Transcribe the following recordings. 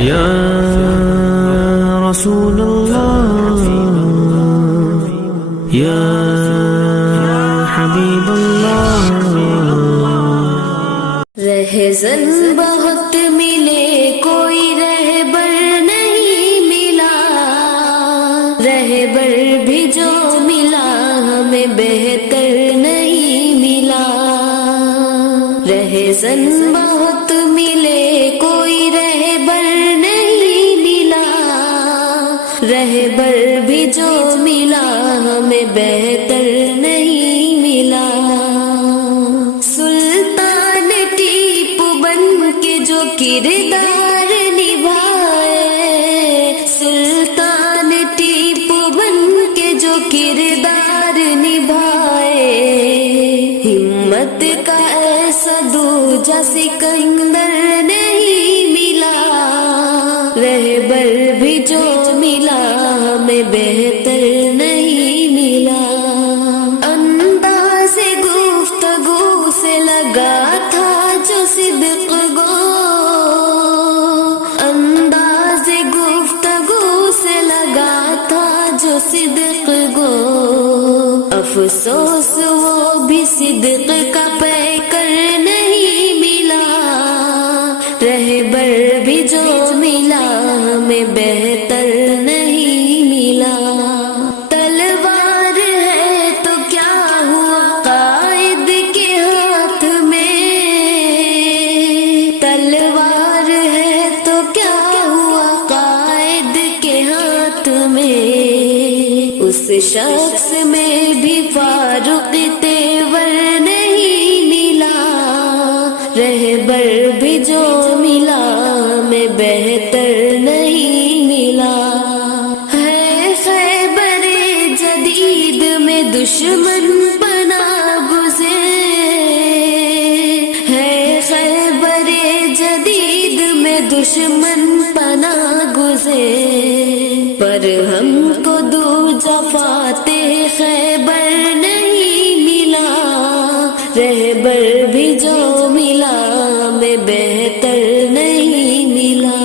یا رسول اللہ یا حبیب اللہ. رہزن بہت ملے کوئی رہبر نہیں ملا، رہبر بھی جو ملا ہمیں بہتر نہیں ملا. رہزن بہت ملے کوئی رہبر نہیں ملا، رہبر بھی جو ملا ہمیں بہتر نہیں ملا. سلطان ٹیپو بن کے جو کردار نبھائے، سلطان ٹیپو بن کے جو کردار نبھائے، ہمت کا ایسا دوجا سکندر نہیں ملا. رہبر بھی جو ملا ہمیں بہتر نہیں ملا. انداز گفتگو سے لگا تھا جو صدق گو، انداز گفتگو سے لگا تھا جو صدق گو. افسوس وہ بھی صدق کا پیکر نہیں ملا. رہبر بھی جو ملا ہمیں بہتر نہیں ملا. تلوار ہے تو کیا ہوا قائد کے ہاتھ میں، تلوار ہے تو کیا ہوا قائد کے ہاتھ میں. اس شخص میں بھی فاروق تیور نہیں ملا. رہبر بھی جو ملا ہمیں بہتر نہیں ملا. ہے خیبر جدید میں دشمن پناہ گزین، ہے خیبر جدید میں دشمن پناہ گزین. پر ہم کو دوجا فاتح خیبر نہیں ملا. رہبر بھی جو ملا ہمیں بہتر نہیں ملا.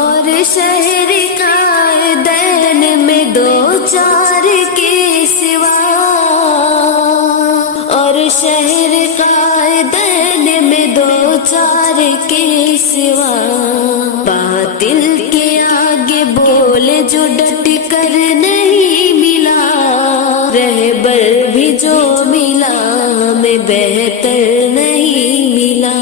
اور شہر قائدین میں دو چار کے سوا، اور شہر قائدین میں دو چار کے سوا، باطل کے آگے بولے جو ڈٹ کر نہیں ملا. رہبر بھی جو ملا ہمیں بہتر نہیں ملا.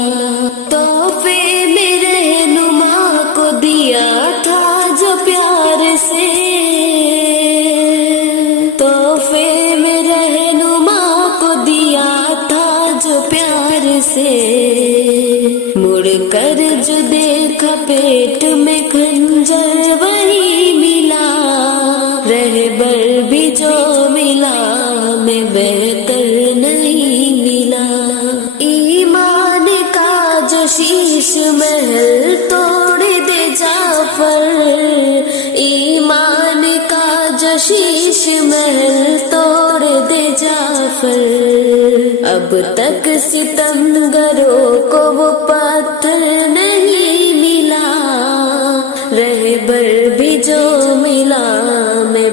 تحفے میں رہنما کو دیا تھا جو پیار سے، تحفے میں رہنما کو دیا تھا جو پیار سے. مڑ کر جو دیکھا پیٹ میں خنجر وہی ملا. رہبر بھی جو ملا ہمیں بہتر نہیں ملا. ایمان کا جو شیش محل توڑ دے جعفر، ایمان کا جو شیش محل توڑ دے جعفر. اب تک ستمگروں کو وہ پتھر نہیں ملا. رہبر بھی جو ملا میں